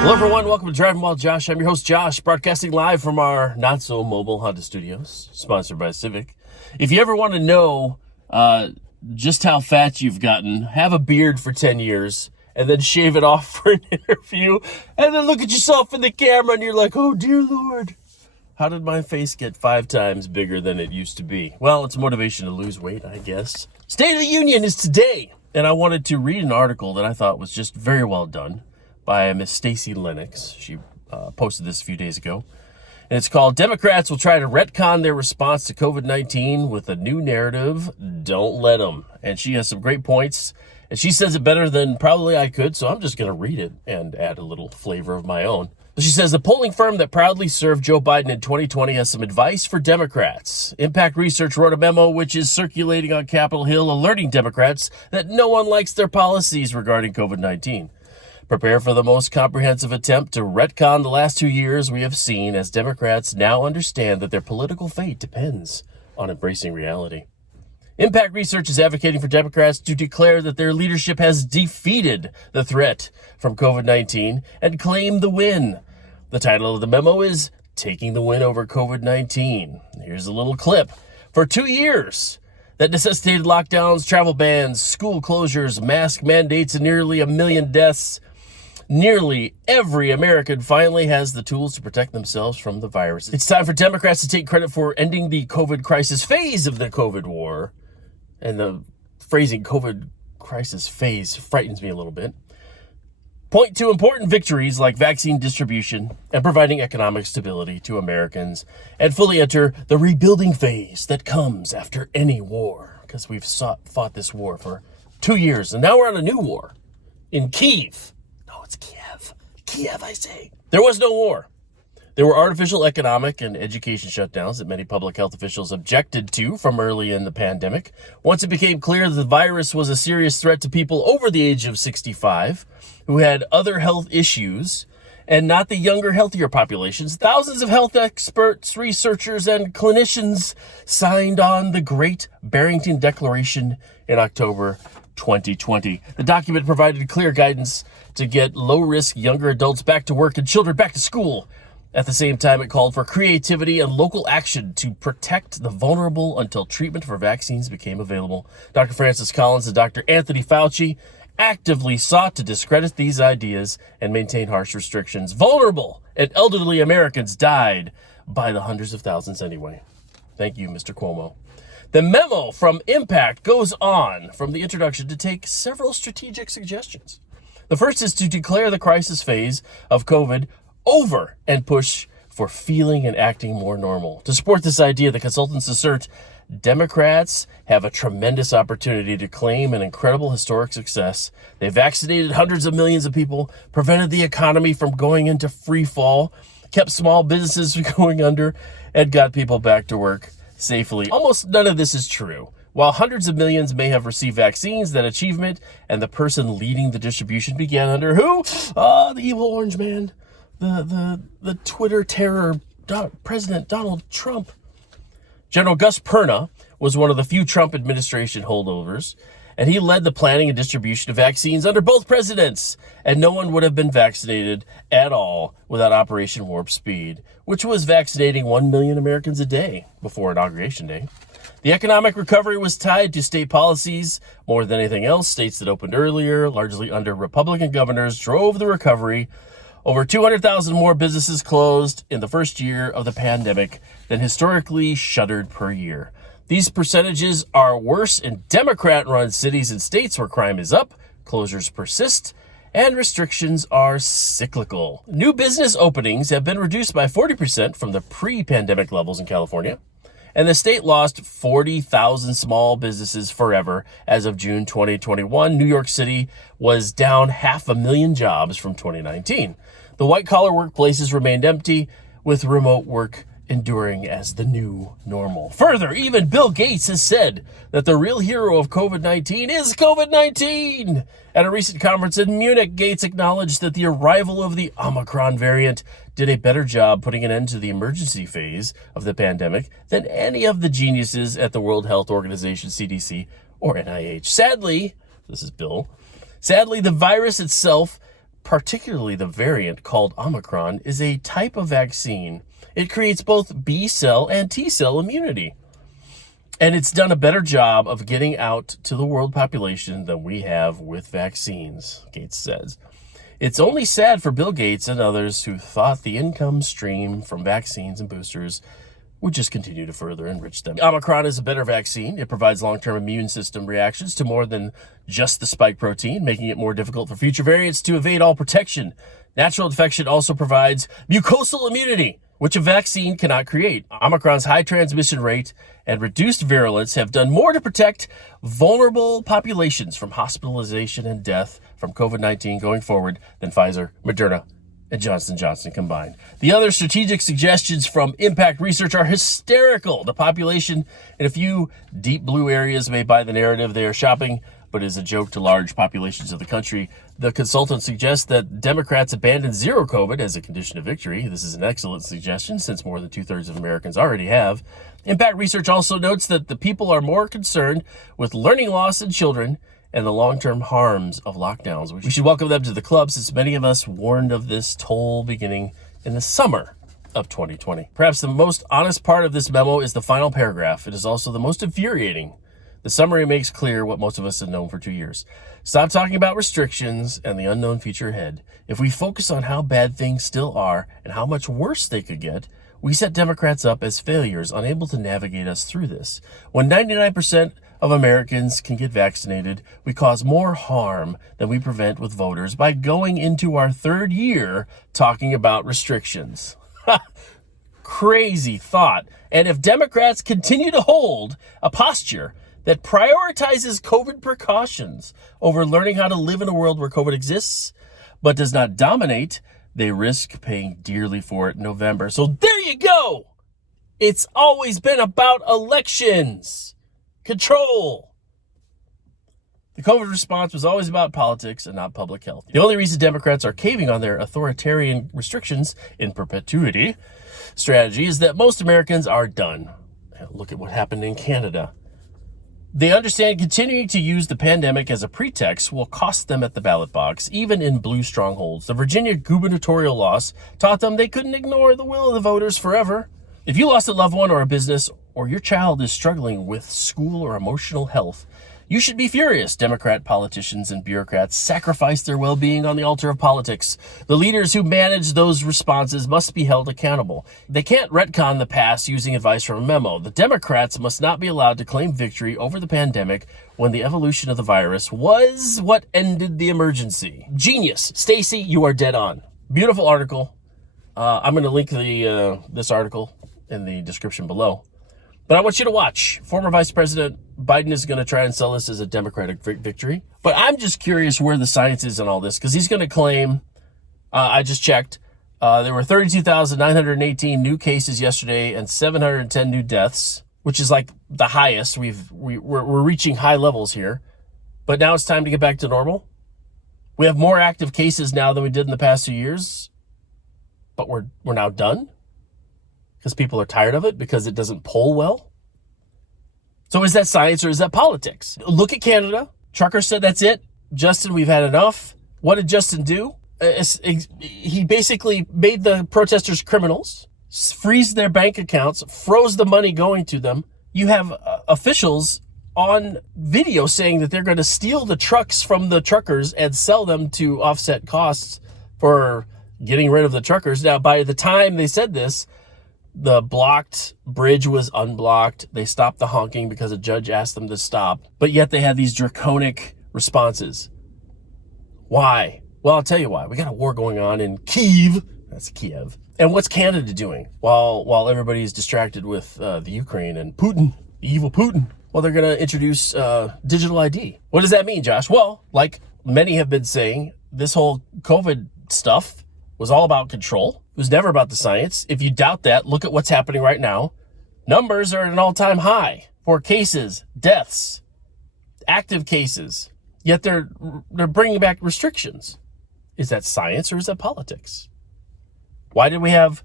Hello everyone, welcome to Driving While Josh. I'm your host Josh, broadcasting live from our not-so-mobile Honda studios, sponsored by Civic. If you ever want to know just how fat you've gotten, have a beard for 10 years, and then shave it off for an interview, and then look at yourself in the camera and you're like, oh dear Lord, how did my face get 5 times bigger than it used to be? Well, it's motivation to lose weight, I guess. State of the Union is today, and I wanted to read an article that I thought was just very well done by Miss Stacey Lennox. She posted this a few days ago. And it's called, Democrats Will Try to Retcon Their Response to COVID-19 with a New Narrative. Don't Let Them. And she has some great points. And she says it better than probably I could, so I'm just going to read it and add a little flavor of my own. She says, the polling firm that proudly served Joe Biden in 2020 has some advice for Democrats. Impact Research wrote a memo which is circulating on Capitol Hill alerting Democrats that no one likes their policies regarding COVID-19. Prepare for the most comprehensive attempt to retcon the last 2 years we have seen, as Democrats now understand that their political fate depends on embracing reality. Impact Research is advocating for Democrats to declare that their leadership has defeated the threat from COVID-19 and claim the win. The title of the memo is Taking the Win Over COVID-19. Here's a little clip. For 2 years, that necessitated lockdowns, travel bans, school closures, mask mandates, and nearly 1 million deaths, nearly every American finally has the tools to protect themselves from the virus. It's time for Democrats to take credit for ending the COVID crisis phase of the COVID war. And the phrasing COVID crisis phase frightens me a little bit. Point to important victories like vaccine distribution and providing economic stability to Americans, and fully enter the rebuilding phase that comes after any war. Because we've fought this war for 2 years, and now we're on a new war in Kyiv. It's Kiev. Kiev, I say. There was no war. There were artificial economic and education shutdowns that many public health officials objected to from early in the pandemic. Once it became clear that the virus was a serious threat to people over the age of 65 who had other health issues and not the younger, healthier populations, thousands of health experts, researchers, and clinicians signed on the Great Barrington Declaration in October 2020. The document provided clear guidance to get low-risk younger adults back to work and children back to school. At the same time, it called for creativity and local action to protect the vulnerable until treatment for vaccines became available. Dr. Francis Collins and Dr. Anthony Fauci actively sought to discredit these ideas and maintain harsh restrictions. Vulnerable and elderly Americans died by the hundreds of thousands anyway. Thank you, Mr. Cuomo. The memo from Impact goes on from the introduction to take several strategic suggestions. The first is to declare the crisis phase of COVID over and push for feeling and acting more normal. To support this idea, the consultants assert Democrats have a tremendous opportunity to claim an incredible historic success. They vaccinated hundreds of millions of people, prevented the economy from going into free fall, kept small businesses from going under, and got people back to work safely. Almost none of this is true. While hundreds of millions may have received vaccines, that achievement and the person leading the distribution began under who? The evil orange man, the Twitter terror, President Donald Trump. General Gus Perna was one of the few Trump administration holdovers, and he led the planning and distribution of vaccines under both presidents. And no one would have been vaccinated at all without Operation Warp Speed, which was vaccinating 1 million Americans a day before Inauguration Day. The economic recovery was tied to state policies more than anything else. States that opened earlier, largely under Republican governors, drove the recovery. Over 200,000 more businesses closed in the first year of the pandemic than historically shuttered per year. These percentages are worse in Democrat-run cities and states where crime is up, closures persist, and restrictions are cyclical. New business openings have been reduced by 40% from the pre-pandemic levels in California. And the state lost 40,000 small businesses forever as of June 2021. New York City was down 500,000 jobs from 2019. The white-collar workplaces remained empty, with remote work enduring as the new normal. Further, even Bill Gates has said that the real hero of COVID-19 is COVID-19. At a recent conference in Munich, Gates acknowledged that the arrival of the Omicron variant did a better job putting an end to the emergency phase of the pandemic than any of the geniuses at the World Health Organization, CDC, or NIH. Sadly, this is Bill, the virus itself particularly the variant called Omicron, is a type of vaccine. It creates both B cell and T cell immunity. And it's done a better job of getting out to the world population than we have with vaccines, Gates says. It's only sad for Bill Gates and others who thought the income stream from vaccines and boosters would just continue to further enrich them. Omicron is a better vaccine. It provides long-term immune system reactions to more than just the spike protein, making it more difficult for future variants to evade all protection. Natural infection also provides mucosal immunity, which a vaccine cannot create. Omicron's high transmission rate and reduced virulence have done more to protect vulnerable populations from hospitalization and death from COVID-19 going forward than Pfizer, Moderna, and Johnson & Johnson combined. The other strategic suggestions from impact research are hysterical. The population in a few deep blue areas may buy the narrative they are shopping, but is a joke to large populations of the country. The consultant suggests that Democrats abandon zero COVID as a condition of victory. This is an excellent suggestion since more than 2/3 of Americans already have. Impact research also notes that the people are more concerned with learning loss in children and the long-term harms of lockdowns. We should welcome them to the club since many of us warned of this toll beginning in the summer of 2020. Perhaps the most honest part of this memo is the final paragraph. It is also the most infuriating. The summary makes clear what most of us have known for 2 years. Stop talking about restrictions and the unknown future ahead. If we focus on how bad things still are and how much worse they could get, we set Democrats up as failures, unable to navigate us through this. When 99% of Americans can get vaccinated, we cause more harm than we prevent with voters by going into our third year talking about restrictions. Crazy thought. And if Democrats continue to hold a posture that prioritizes COVID precautions over learning how to live in a world where COVID exists, but does not dominate, they risk paying dearly for it in November. So there you go. It's always been about elections. Control. The COVID response was always about politics and not public health. The only reason Democrats are caving on their authoritarian restrictions in perpetuity strategy is that most Americans are done. Look at what happened in Canada. They understand continuing to use the pandemic as a pretext will cost them at the ballot box, even in blue strongholds. The Virginia gubernatorial loss taught them they couldn't ignore the will of the voters forever. If you lost a loved one or a business, or your child is struggling with school or emotional health, you should be furious. Democrat politicians and bureaucrats sacrifice their well-being on the altar of politics. The leaders who manage those responses must be held accountable. They can't retcon the past using advice from a memo. The Democrats must not be allowed to claim victory over the pandemic when the evolution of the virus was what ended the emergency. Genius. Stacey, you are dead on. Beautiful article. I'm going to link this article in the description below. But I want you to watch. Former Vice President Biden is going to try and sell this as a Democratic victory. But I'm just curious where the science is in all this, because he's going to claim, I just checked, there were 32,918 new cases yesterday and 710 new deaths, which is like the highest. We're reaching high levels here. But now it's time to get back to normal. We have more active cases now than we did in the past 2 years. But we're now done? Because people are tired of it, because it doesn't poll well. So is that science or is that politics? Look at Canada. Trucker said that's it. Justin, we've had enough. What did Justin do? He basically made the protesters criminals, freeze their bank accounts, froze the money going to them. You have officials on video saying that they're going to steal the trucks from the truckers and sell them to offset costs for getting rid of the truckers. Now, by the time they said this, the blocked bridge was unblocked. They stopped the honking because a judge asked them to stop. But yet they had these draconic responses. Why? Well, I'll tell you why. We got a war going on in Kyiv. That's Kiev. And what's Canada doing while everybody's distracted with the Ukraine and Putin, the evil Putin? Well, they're going to introduce digital ID. What does that mean, Josh? Well, like many have been saying, this whole COVID stuff was all about control. It was never about the science. If you doubt that, look at what's happening right now. Numbers are at an all-time high for cases, deaths, active cases. Yet they're bringing back restrictions. Is that science or is that politics? Why did we have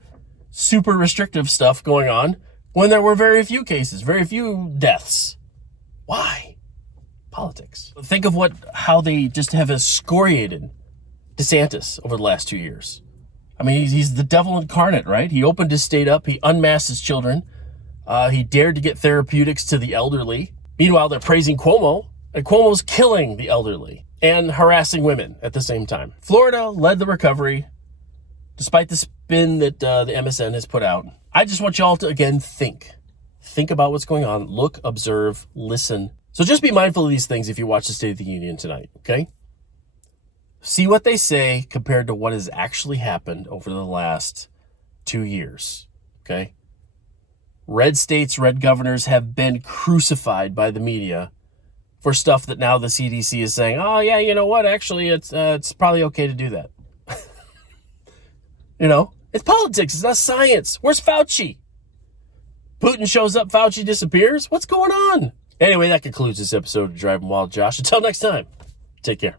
super restrictive stuff going on when there were very few cases, very few deaths? Why? Politics. Think of how they just have excoriated DeSantis over the last 2 years. I mean, he's the devil incarnate, right? He opened his state up. He unmasked his children. He dared to get therapeutics to the elderly. Meanwhile, they're praising Cuomo, and Cuomo's killing the elderly and harassing women at the same time. Florida led the recovery, despite the spin that the MSN has put out. I just want y'all to, again, think. Think about what's going on. Look, observe, listen. So just be mindful of these things if you watch the State of the Union tonight, okay? See what they say compared to what has actually happened over the last 2 years, okay? Red states, red governors have been crucified by the media for stuff that now the CDC is saying, oh, yeah, you know what? Actually, it's probably okay to do that. You know, it's politics. It's not science. Where's Fauci? Putin shows up, Fauci disappears? What's going on? Anyway, that concludes this episode of Driving Wild Josh. Until next time, take care.